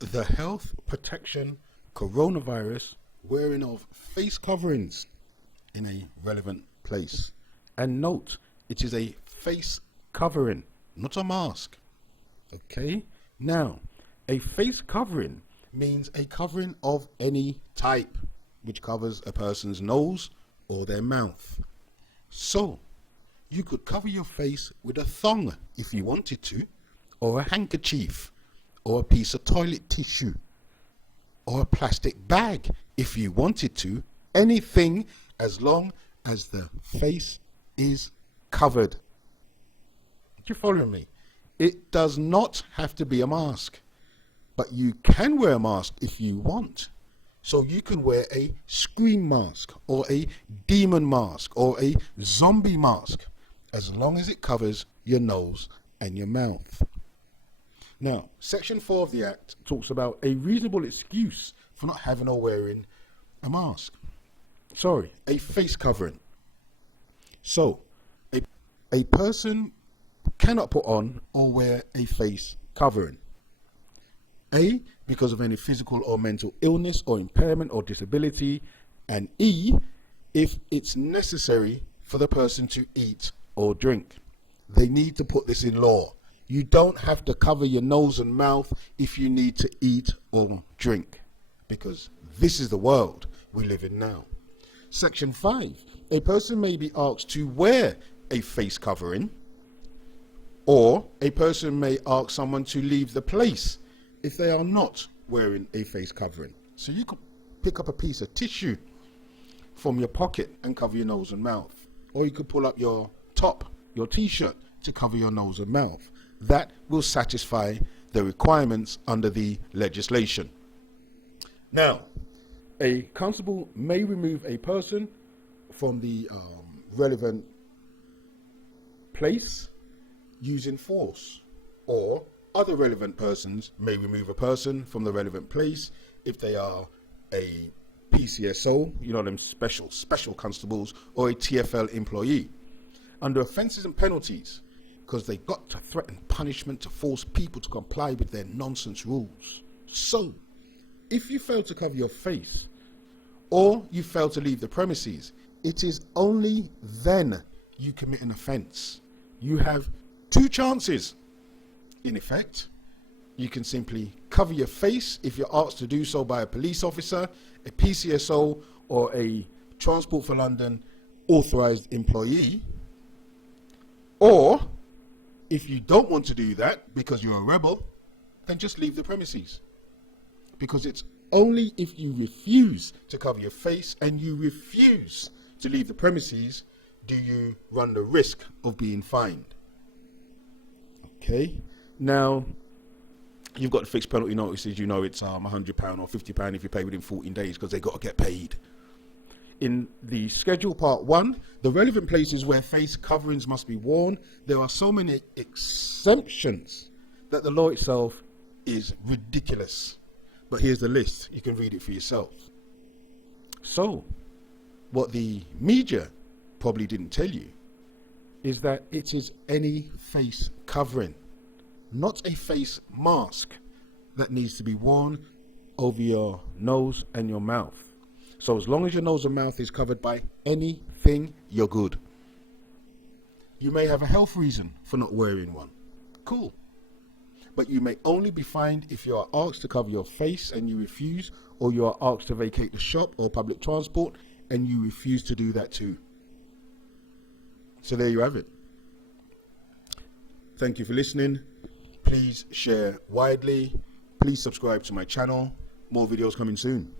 The health protection coronavirus wearing of face coverings in a relevant place. And note, it is a face covering, not a mask. Okay? Now, a face covering means a covering of any type, which covers a person's nose or their mouth. So, you could cover your face with a thong if you wanted to, or a handkerchief, or a piece of toilet tissue, or a plastic bag if you wanted to. Anything, as long as the face is covered. Do you follow me? It does not have to be a mask, but you can wear a mask if you want. So you can wear a scream mask, or a demon mask, or a zombie mask, as long as it covers your nose and your mouth. Now, Section 4 of the Act talks about a reasonable excuse for not having or wearing a mask. Sorry, a face covering. So, a person cannot put on or wear a face covering. A, because of any physical or mental illness or impairment or disability. And E, if it's necessary for the person to eat or drink. They need to put this in law. You don't have to cover your nose and mouth if you need to eat or drink, because this is the world we live in now. Section 5, a person may be asked to wear a face covering, or a person may ask someone to leave the place if they are not wearing a face covering. So you could pick up a piece of tissue from your pocket and cover your nose and mouth, or you could pull up your top, your t-shirt, to cover your nose and mouth. That will satisfy the requirements under the legislation. Now, a constable may remove a person from the relevant place using force, or other relevant persons may remove a person from the relevant place if they are a PCSO, you know, them special constables, or a TFL employee, under offences and penalties, because they got to threaten punishment to force people to comply with their nonsense rules. So, if you fail to cover your face, or you fail to leave the premises, it is only then you commit an offence. You have two chances. In effect, you can simply cover your face if you're asked to do so by a police officer, a PCSO, or a Transport for London authorised employee. Or, if you don't want to do that because you're a rebel, then just leave the premises. Because it's only if you refuse to cover your face and you refuse to leave the premises do you run the risk of being fined. Okay, now you've got the fixed penalty notices. You know it's £100 or £50 if you pay within 14 days, because they got to get paid. In the Schedule Part 1, the relevant places where face coverings must be worn, there are so many exemptions that the law itself is ridiculous. But here's the list. You can read it for yourself. So, what the media probably didn't tell you is that it is any face covering, not a face mask, that needs to be worn over your nose and your mouth. So as long as your nose and mouth is covered by anything, you're good. You may have a health reason for not wearing one. Cool. But you may only be fined if you are asked to cover your face and you refuse, or you are asked to vacate the shop or public transport and you refuse to do that too. So there you have it. Thank you for listening. Please share widely. Please subscribe to my channel. More videos coming soon.